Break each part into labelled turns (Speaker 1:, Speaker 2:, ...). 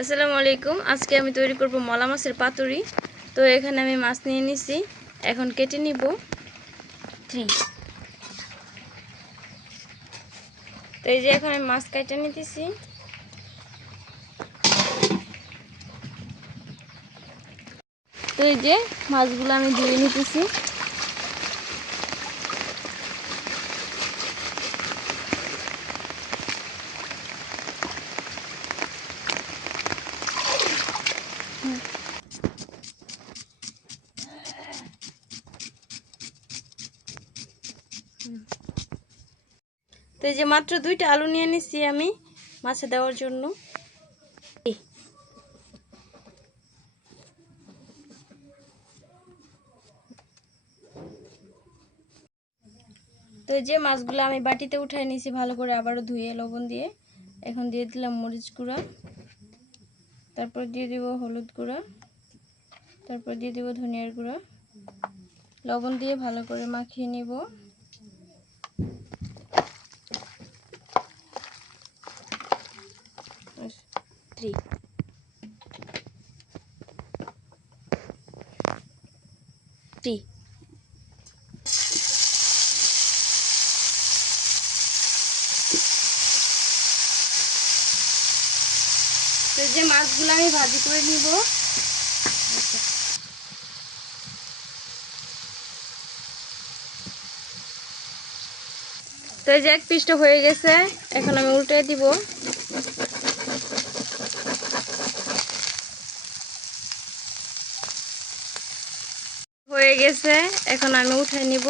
Speaker 1: আসসালামু আলাইকুম। আজকে আমি তৈরি করব মলা মাছের পাতুরি। তো এখানে আমি মাছ নিয়ে নিছি। এখন কেটে নিব। থ্রি। তো এই যে এখন আমি মাছ কেটে নিতেছি। তো এই যে মাছগুলো আমি ধুয়ে নিতেছি। তো এই যে মাত্র দুইটা আলু নিয়ে নিচ্ছি আমি মাছে দেওয়ার জন্য। তো যে মাছগুলো আমি বাটিতে উঠাই নিয়েছি ভালো করে আবারও ধুয়ে লবণ দিয়ে। এখন দিয়ে দিলাম মরিচ গুঁড়া। তারপর দিয়ে দিব হলুদ গুঁড়া। তারপর দিয়ে দিব ধনিয়ার গুঁড়া। লবণ দিয়ে ভালো করে মাখিয়ে নিব থ্রি থ্রি তো যে মাছগুলো আমি ভাজি করে নিব। তো এই যে এক পিসটা হয়ে গেছে, এখন আমি উল্টে দিব। গেছে, এখন আমি উঠে নিব।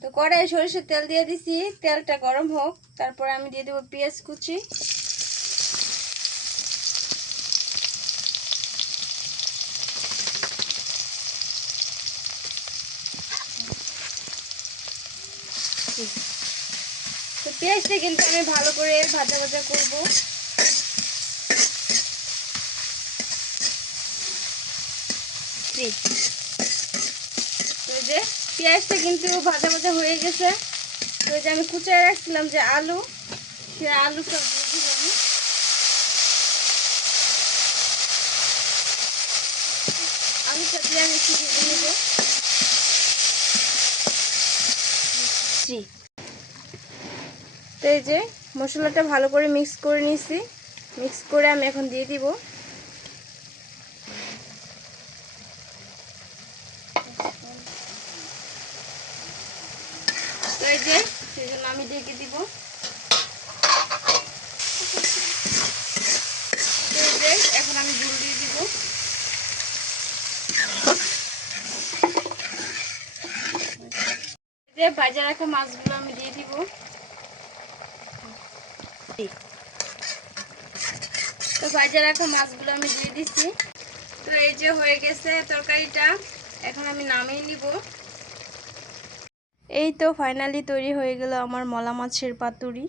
Speaker 1: তো কড়াই সরিষার তেল দিয়ে দিছি, তেলটা গরম হোক, তারপর আমি দিয়ে দেবো পেঁয়াজ কুচি। তো পেঁয়াজটা কিন্তু আমি ভালো করে ভাজা ভাজা করব। এই যে পেঁয়াজটা কিন্তু ভাজা ভাজা হয়ে গেছে। তো যে আমি কুচায় রাখছিলাম যে আলু, সে আলুটা দিয়ে আলুটা দিয়ে আমি তো এই যে মশলাটা ভালো করে মিক্স করে নিয়েছি। মিক্স করে আমি এখন দিয়ে দিব তো এই যে সেই জন্য আমি ঢেকে দিব। এখন আমি জল দিয়ে দিব। ভাজা রাখা মাছগুলো আমি দিয়ে দিব। তো ভাজা রাখা মাছগুলো আমি দিয়ে দিচ্ছি। তো এই যে হয়ে গেছে তরকারিটা। এখন আমি নামিয়ে নিব। এই তো ফাইনালি তৈরি হয়ে গেল আমার মলা মাছের পাতুরি।